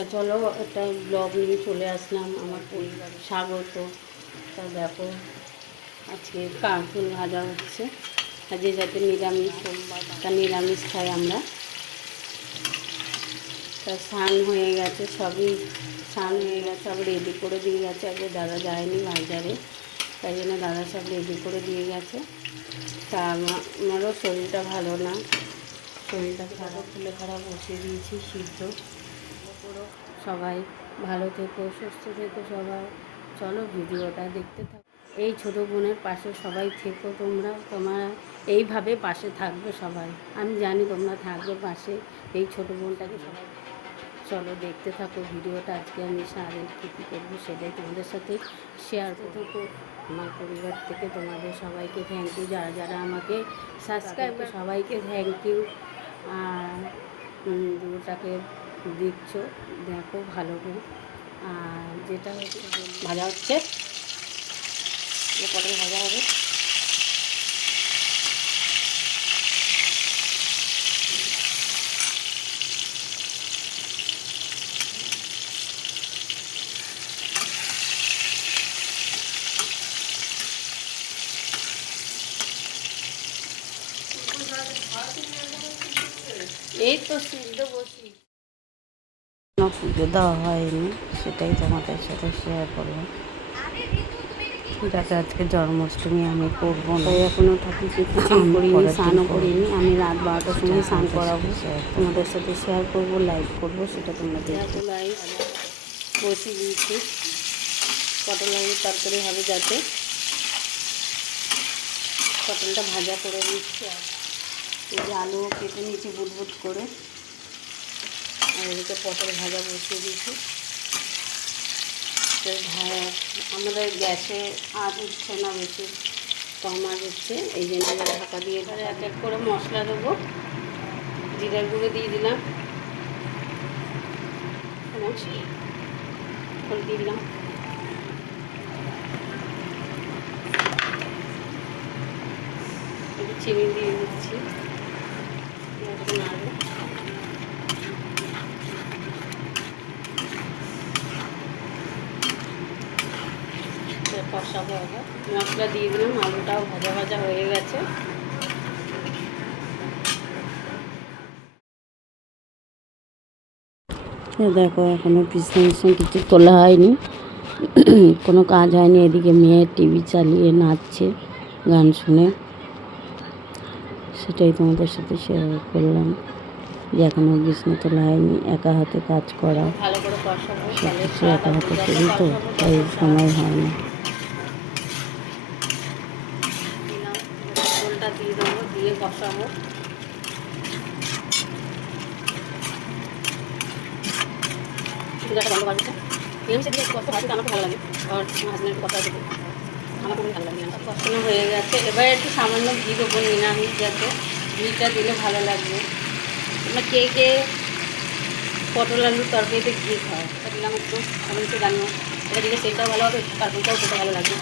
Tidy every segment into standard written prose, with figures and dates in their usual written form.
তা চলো একটা ব্লগ নিয়ে চলে আসলাম আমার পরিবারে স্বাগত। তা দেখো আজকে কাঁকরোল ভাজা হচ্ছে, আর যে যাতে নিরামিষ সোমবার তা নিরামিষ খাই আমরা। তা স্নান হয়ে গেছে, সবই স্নান হয়ে গেছে, সব রেডি করে দিয়ে গেছে। আগে দাদা যায়নি বাজারে, তাই জন্য দাদা সব রেডি করে দিয়ে গেছে। তা আমারও শরীরটা ভালো না, শরীরটা খারাপ, ফুলে খারাপ বসিয়ে দিয়েছি সিদ্ধ। সবাই ভালো থেকো, সুস্থ থেকো সবাই। চলো ভিডিওটা দেখতে থাকো। এই ছোটো বোনের পাশে সবাই থেকো, তোমরা এইভাবে পাশে থাকবে সবাই। আমি জানি তোমরা থাকবে পাশে, এই ছোটো বোনটাকে সবাই। চলো দেখতে থাকো ভিডিওটা। আজকে আমি সারাদিন কী কী করবো সেটাই তোমাদের সাথে শেয়ার করতে থাকো। আমার পরিবার থেকে তোমাদের সবাইকে থ্যাংক ইউ, যারা যারা আমাকে সাবস্ক্রাইব, সবাইকে থ্যাংক ইউ। আর ভিডিওটাকে দেখছো, দেখো ভালো করে। আর যেটা হচ্ছে ভাজা হচ্ছে, পটল ভাজা হবে। এই তো সিদ্ধ বসি, পুজো দেওয়া হয়নি, সেটাই তোমাদের সাথে শেয়ার করবো। যাতে আজকে জন্মাষ্টমী আমি করবো না, এখনও থাকি করিনি, স্নানও করিনি। আমি রাত 12টার সময় স্নান করাবো, তোমাদের সাথে শেয়ার করবো, লাইভ করবো, সেটা তোমরা দেখো। লাইভ বসিয়ে দিয়েছি, পটল আলুর তরকারি হবে, যাতে পটলটা ভাজা করে দিচ্ছি। আর এই যে আলু কেটে নিয়েছি বুট করে, আর এদিকে পটল ভাজা বসিয়ে দিয়েছি। আমাদের গ্যাসে আঁচ উঠছে না, বেশি কম আঁচ উঠছে, এই জন্য ঢাকা দিয়ে এবারে এক এক করে মশলা দেবো। জিরার গুঁড়ো দিয়ে দিলাম, দিয়ে দিলাম, চিনি দিয়ে দিচ্ছি, নাড়বো। কষাবো, আবার মশলা দিয়ে দিলাম, আলুটাও ভাজা ভাজা হয়ে গেছে। দেখো এখনও বিছনা কিছু তোলা হয়নি, কোনো কাজ হয়নি। এদিকে মেয়ে টিভি চালিয়ে নাচছে গান শুনে, সেটাই তোমাদের সাথে শেয়ার করলাম যে এখনও বিছনা তোলা হয়নি। একা হাতে কাজ করা, ভালো করে কষাবো, সব কিছু একা হাতে করি তো, তাই সময় হয় না। ঝোলটা দিয়ে দেবো, দিয়ে কষাবো। গন্ধ বাড়ছে, নিরামিষের দিকে একটু কষ্ট হয়, আমার ভালো লাগে, আর হাজবেন্ড একটু কষ্ট হয়, আমার খুবই ভালো লাগে। কষানো হয়ে গেছে, এবার একটু সামান্য ঘি দেবো, নিরামিষ যাতে ঘিটা দিলে ভালো লাগবে। আমরা কে কে পটল আলুর তরকারিতে ঘি খায়, এটা দিলাম একটু, আমি একটু জানিও। এটা দিলে সেটাও ভালো হবে, কারণটাও খেতে ভালো লাগবে।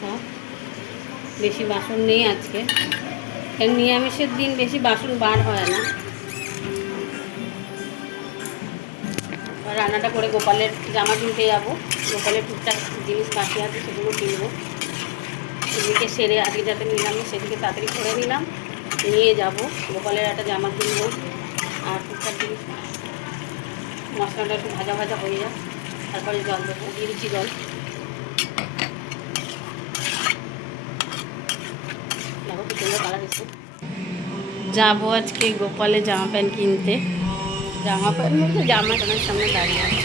সব বেশি বাসন নেই আজকে, নিরামিষের দিন বেশি বাসন বার হয় না। রান্নাটা করে গোপালের জামা কিনতে যাবো, গোপালের টুকটাক জিনিস বাকি আছে সেগুলো কিনবো। এদিকে সেরে আজকে যাতে নিরামিষ, সেদিকে তাড়াতাড়ি করে নিলাম, নিয়ে যাব গোপালের একটা জামা কিনবো। আর টুকটাক জিনিস, মশলাটা একটু ভাজা ভাজা হয়ে যায়, তারপরে জল দেবো, দিয়ে দিচ্ছি জল। দেখো কি সুন্দর কালার এসছে। যাবো আজকে গোপালে জামা প্যান্ট কিনতে, জামা প্যান্ট বলতে জামা প্যান্টের সামনে দাঁড়িয়ে আছে।